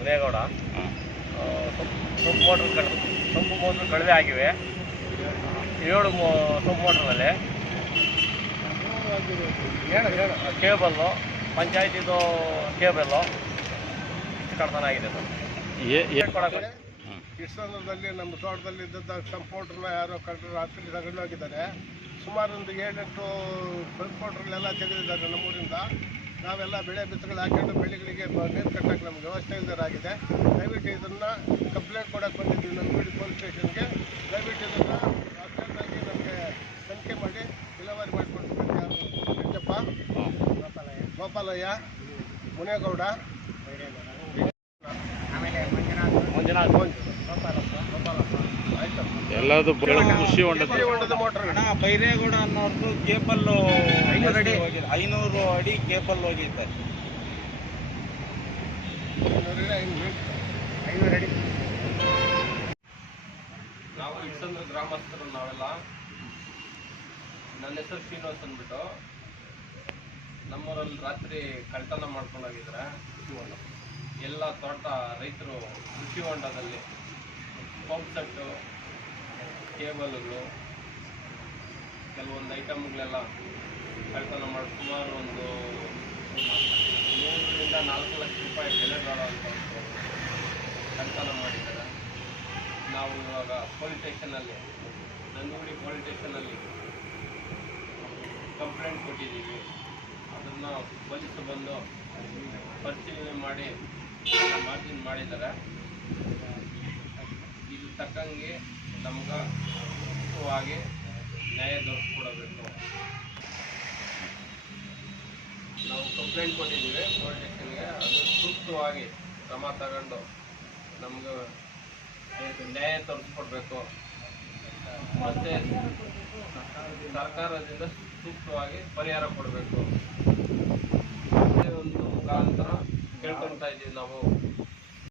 Munegowda. ಸೊಂಪು motor ಕಡಿಮೆ ಆಗಿವೆ. 7 ಸೊಂಪು ಮೋಟ್ರಲ್ಲಿ cable, ಪಂಚಾಯತಿದು cable ಇಷ್ಟು ಕಡ್ತನ ಆಗಿದೆ ಸರ್. ಇಷ್ಟೊಂದರಲ್ಲಿ ನಮ್ಮ ತೋಟದಲ್ಲಿ ಇದ್ದ ಸಂಪ್ ಮೋಟ್ರನ್ನ ಯಾರೋ ರಾತ್ರಿ ತಗೊಂಡು ಹೋಗಿದ್ದಾರೆ. ಸುಮಾರು ಒಂದು 7-8 ಸಂಪ್ ಮೋಟ್ರಲ್ಲೆಲ್ಲ ತೆಗೆದಿದ್ದಾರೆ ನಮ್ಮೂರಿಂದ. ನಾವೆಲ್ಲ ಬೆಳೆ ಬಿತ್ತುಗಳು ಹಾಕೊಂಡು ಬೆಳೆಗಳಿಗೆ ನೀರು ಕಟ್ಟಕ್ಕೆ ನಮ್ಗೆ ವ್ಯವಸ್ಥೆ ಇಲ್ಲದಾಗಿದೆ. ದಯವಿಟ್ಟು ಇದನ್ನು ಕಂಪ್ಲೇಂಟ್ ಕೊಡೋಕ್ಕೆ ಬಂದಿದ್ದೀವಿ ನಮ್ಮ ಪೊಲೀಸ್ ಸ್ಟೇಷನ್ಗೆ. ದಯವಿಟ್ಟು ಇದನ್ನು ಅರ್ಜೆಂಟಾಗಿ ನಮಗೆ ತನಿಖೆ ಮಾಡಿ ವಿಲೇವಾರಿ ಮಾಡಿಕೊಡ್ಬೇಕು. ಯಾರು ವೆಂಕಟಪ್ಪ, ಗೋಪಾಲಯ್ಯ, ಮುನೇಗೌಡ, ಮಂಜುನಾಥ್, ಎಲ್ಲದು ಕೃಷಿ ಹೊಂಡದ ಮೋಟರ್. ಬೈರೇಗೌಡ ಅನ್ನೋರ್ದು ಕೇಬಲ್ 500 ಅಡಿ ಕೇಬಲ್ ಹೋಗಿದ್ದಾರೆ. 500 ಅಡಿ. ನಾವು ಇಟ್ಸಂದ್ರ ಗ್ರಾಮಸ್ಥರು ನಾವೆಲ್ಲ. ನನ್ನ ಹೆಸರು ಶ್ರೀನಿವಾಸ್ ಅಂದ್ಬಿಟ್ಟು. ನಮ್ಮೂರಲ್ಲಿ ರಾತ್ರಿ ಕಳ್ತನ ಮಾಡ್ಕೊಂಡು ಹೋಗಿದ್ರೆ ಕೃಷಿ ಹೊಂಡ ಎಲ್ಲ ತೋಟ ರೈತರು ಕೃಷಿ ಹೊಂಡದಲ್ಲಿ ಪಂಪ್ ಸೆಟ್ಟು, ಕೇಬಲ್ಗಳು, ಕೆಲವೊಂದು ಐಟಮ್ಗಳೆಲ್ಲ ಕಳ್ತನ ಮಾಡಿ ಸುಮಾರು ಒಂದು 3 ರಿಂದ 4 ಲಕ್ಷ ರೂಪಾಯಿ ಬೆಲೆ ಬಾಳುವಂಥ ಕಳ್ತನ ಮಾಡಿದ್ದಾರೆ. ನಾವು ಇವಾಗ ಪೊಲೀಸ್ ಸ್ಟೇಷನಲ್ಲಿ, ನಂದಗುಡಿ ಪೊಲೀಸ್ ಸ್ಟೇಷನಲ್ಲಿ ಕಂಪ್ಲೇಂಟ್ ಕೊಟ್ಟಿದ್ದೀವಿ. ಅದನ್ನು ಪೊಲೀಸರು ಬಂದು ಪರಿಶೀಲನೆ ಮಾಡಿ ಮಾರ್ಜಿನ್ ಮಾಡಿದ್ದಾರೆ. ಇದು ತಕ್ಕಂಗೆ ನಮ್ಗೆ ಸೂಕ್ತವಾಗಿ ನ್ಯಾಯ ದೊರಕಿಕೊಡಬೇಕು. ನಾವು ಕಂಪ್ಲೇಂಟ್ ಕೊಟ್ಟಿದ್ದೀವಿ ಪೊಲೀಸ್ ಸ್ಟೇಷನ್ಗೆ. ಅದು ಸೂಕ್ತವಾಗಿ ಕ್ರಮ ತಗೊಂಡು ನಮ್ಗೆ ನ್ಯಾಯ ತೋರಿಸ್ಕೊಡ್ಬೇಕು. ಮತ್ತು ಸರ್ಕಾರದಿಂದ ಸೂಕ್ತವಾಗಿ ಪರಿಹಾರ ಕೊಡಬೇಕು. ಒಂದು ಮುಖಾಂತರ ಕೇಳ್ಕೊಳ್ತಾ ಇದ್ದೀವಿ ನಾವು.